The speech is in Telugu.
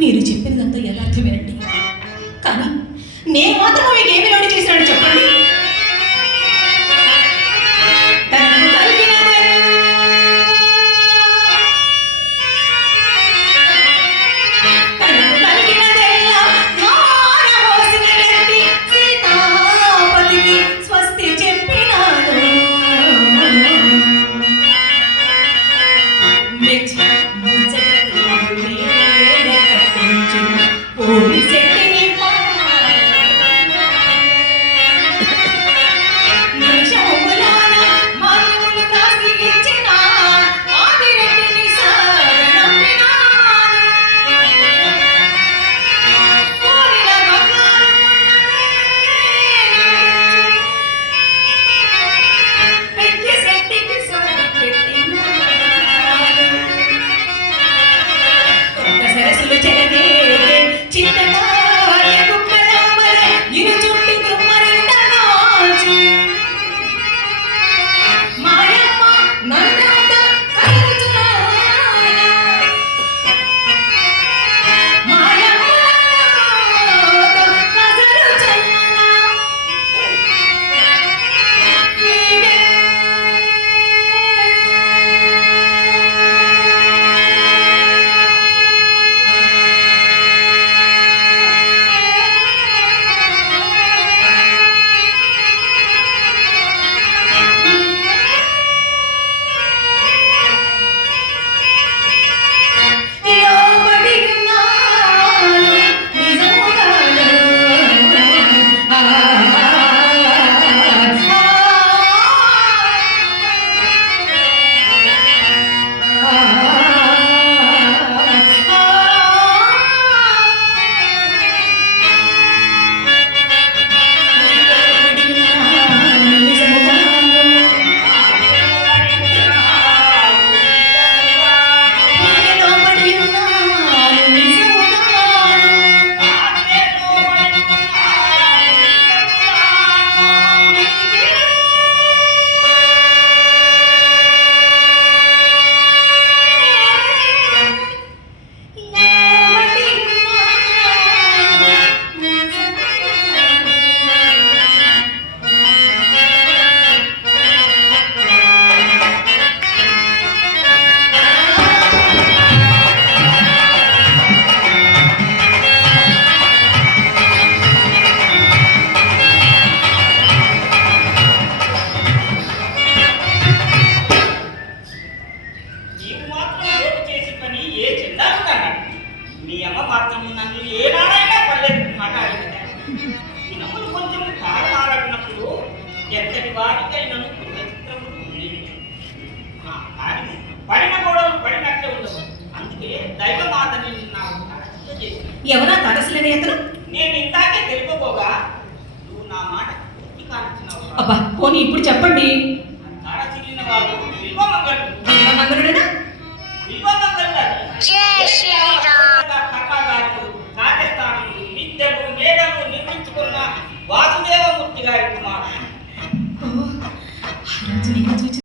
మీరు చెప్పినదంతా యథార్థమేనండి. కానీ నేను మాత్రం మీకు ఏమి లోటు చేసినాడు చెప్పండి? Thank you. చేసి పని ఏ చిన్నాను కానీ మీ అమ్మ మాత్రం నన్ను ఏనాడైనా పల్లెత్తు మాట అడిగితే. ఈ నమ్ములు కొంచెం కాలం ఆరాడినప్పుడు ఎంతటి వారికైనాను చిత్రములు ఉండేవి పడిన గొడవలు పడినట్లే ఉండవు. అందుకే దైవమాతని నాకు తరచుగా చేసిన ఎవరా తరసలేని అతను? నేను ఇందాకే తెలుపుకోగా నువ్వు నా మాట పూర్తి కానిచ్చినావు? అబ్బా పోనీ ఇప్పుడు చెప్పండి. to the